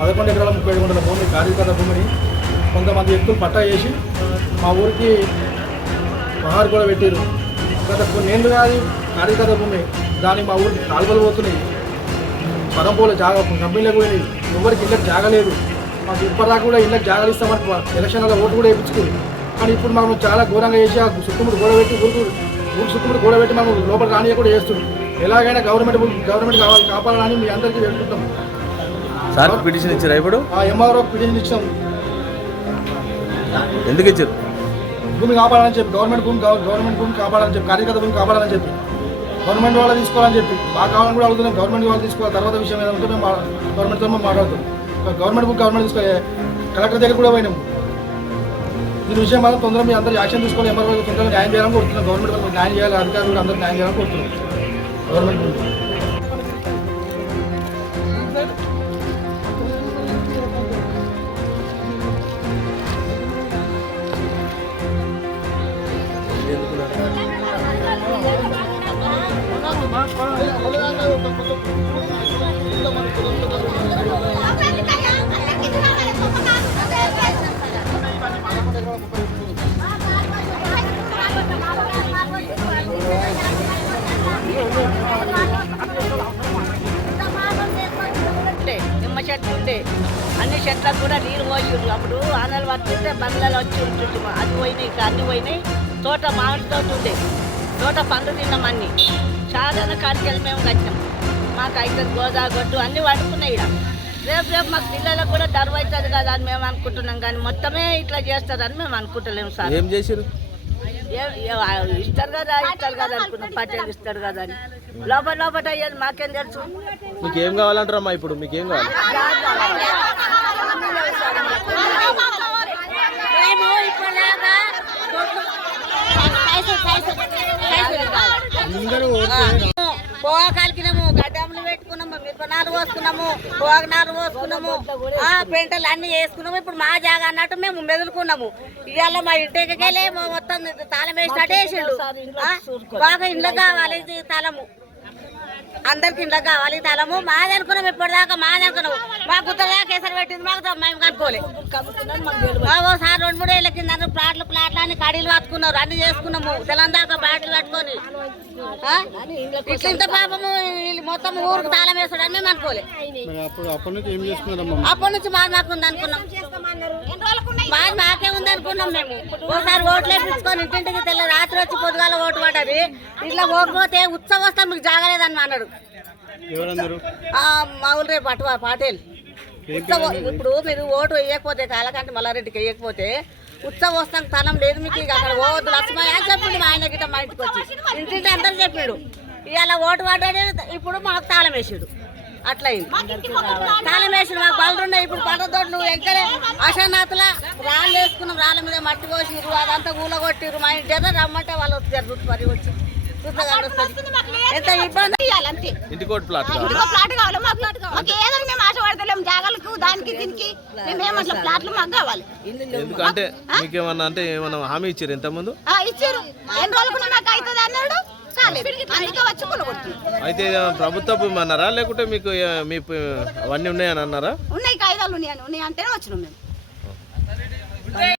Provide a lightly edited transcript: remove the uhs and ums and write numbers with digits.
11 ఎకరాల 37 గుంటల భూమి కార్యకర్త భూమిని కొంతమంది వ్యక్తులు పట్టా చేసి మా ఊరికి పహారు కూడా పెట్టారు. గత కొన్నేళ్ళు కాదు కార్యకర్త భూమి, దాన్ని మా ఊరికి కాలువలు పోతున్నాయి, పదంపోలు జాగా కంపెనీలకు పోయినాయి, ఎవరికి ఇళ్ళకి జాగలేదు. మాకు ఇప్పటిదాకా కూడా ఇళ్ళకి జాగాలు ఇస్తామని ఎలక్షన్లలో ఓటు కూడా వేయించుకోరు. కానీ ఇప్పుడు మనం చాలా ఘోరంగా చేసి ఆ చుట్టుముడు గోడబెట్టి ఊరు చుట్టుముడు గోడబెట్టి మనం లోపల రానియ కూడా చేస్తున్నాం. ఎలాగైనా గవర్నమెంట్ కాపాడాలని మీ అందరికీ వేడుకుంటాం. సార్ పిటిషన్ ఇచ్చారా? ఇప్పుడు ఎంఆర్ఓ పిటిషన్ ఇచ్చాం. ఎందుకు ఇచ్చారు? భూమి కాపాడాలని చెప్పి, గవర్నమెంట్ భూమి కాపాడాలని చెప్పి, కార్యకర్త భూమి కాపాడాలని చెప్పి, గవర్నమెంట్ వాళ్ళు తీసుకోవాలని చెప్పి బాగా కావాలని కూడా అడుగుతున్నాం. గవర్నమెంట్ వాళ్ళు తీసుకోవాలి. తర్వాత విషయం ఏదంటే మేము గవర్నమెంట్తో మేము మాట్లాడుతాం. గవర్నమెంట్ తీసుకోవాలి. కలెక్టర్ దగ్గర కూడా పోయినాము. దీని విషయం మాత్రం తొందరగా మీ అందరూ యాక్షన్ తీసుకోవాలి. ఎంఆర్ఓ తొందరగా న్యాయం చేయాలని కోరుతున్నాం. గవర్నమెంట్ వాళ్ళకి న్యాయం చేయాలి, అధికారులు కూడా అందరూ న్యాయం చేయాలని కోరుతున్నాం. గవర్నమెంట్ నిమ్మ చెట్లు ఉండే అన్ని చెట్లకు కూడా నీళ్ళు పోయిండ్రు. అప్పుడు ఆనలు పడుతుంటే బంగ్లాలు వచ్చి ఉంటుంటే అది పోయినాయి, ఇక్కడ అన్ని పోయినాయి. తోట మామిడి తోట ఉండే, తోట పండు తిన్నాం అన్ని. చాలా కాడికెళ్ళి మేము కట్టినాం. మాకు అయితే గోదా గొడ్డు అన్నీ పడుకున్నాయి. ఇక్కడ రేపు మాకు పిల్లలకు కూడా దరువు అవుతుంది కదా అని మేము అనుకుంటున్నాం. కానీ మొత్తమే ఇట్లా చేస్తారని మేము అనుకుంటలేము సార్. ఏం చేశారు? ఇస్తారు కదా అనుకున్నాం. పట్టేలు ఇస్తారు కదా అని లోపల అయ్యేది మాకేం తెలుసు. మీకు ఏం కావాలంటారమ్మా? ఇప్పుడు మీకు ఏం కావాలి? పోగాకాలికినాము, గడ్డములు పెట్టుకున్నాము, మిరపనాలు పోసుకున్నాము, పోగనాలు పోసుకున్నాము, పెంటలు అన్ని వేసుకున్నాము. ఇప్పుడు మా జాగా అన్నట్టు మేము మెదులుకున్నాము. ఇవాళ మా ఇంటికి వెళ్ళి మొత్తం తాళం వేసినట్టు వేసిండు. బాగా ఇంట్లో కావాలి తాళము, అందరికి ఇంట్లో కావాలి తాళము. మాది అనుకున్నాం, ఇప్పటిదాకా మాది అనుకున్నాము. మా గుత్తగా కేసరి పెట్టింది, మాకు మేము కనుక్కోలేదు. ఓసారి 2-3 ఏళ్ళ కింద ప్లాట్లు అని కడీలు పట్టుకున్నారు, అన్ని చేసుకున్నాము. తెలంగాణ బాటిల్ పట్టుకొని ఇంత పాపము మొత్తం ఊరికి తాళం వేస్తాడని మేము అనుకోలేదు. అప్పటి నుంచి మాది మాకు ఉంది అనుకున్నాం. మాది మాకే ఉంది అనుకున్నాం. మేము ఓసారి ఓట్లు వేపించుకొని ఇంటింటికి తెల్ల రాత్రి వచ్చి పొద్దుగాల ఓటు పడ్డది. ఇట్లా పోకపోతే ఉత్సవం వస్తాం మీకు జాగలేదని అన్నాడు. మా ఊరు రేపు పాటేల్ ఉత్సవం. ఇప్పుడు మీరు ఓటు వేయకపోతే కాలకంటే మల్లారెడ్డికి వేయకపోతే ఉత్సవం వస్తాం స్థలం లేదు మీకు, ఇక అక్కడ పోవద్దు లక్ష్మయ్య అని చెప్పిండు. మా ఆయన గిట్ట మా ఇంటికి వచ్చి ఇంటింటి అందరు చెప్పిండు. ఇవాళ ఓటు పడ్డాడు, ఇప్పుడు మాకు తాళం వేసాడు. అట్లయింది, తాళం వేసాడు. మాకు బళ్ళు ఉన్నాయి. ఇప్పుడు పంట తోటలు ఎక్కడే అశానాథుల రాళ్ళు వేసుకున్నాం, రాళ్ళ మీద మట్టి పోసిరు, అదంతా ఊళ్ళ కొట్టిరు. మా ఇంటి దగ్గర రమ్మంటే వాళ్ళు వచ్చారు, మరి వచ్చి ఎంత ఇబ్బంది. ఇంటికోటి ప్లాట్ కావాలి మాకు ఏదని మేము ఆశపడతలేము. జాగాలకు దానికి దీనికి మేమేమట్లా ప్లాట్లు మాకు కావాలి. ఎందుకంటే మీకేమన్నా అంటే ఏమన్నా హామీ ఇచ్చారు? ఇంతకుముందు ఇచ్చారు, ఎన్ని రోజులు నాకు అవుతుంది అన్నాడు. అయితే ప్రభుత్వ భూమి అన్నారా, లేకుంటే మీకు అవన్నీ ఉన్నాయని అన్నారా? ఉన్నాయి, కాగితాలు ఉన్నాయని అంటేనే వచ్చినాం మేము.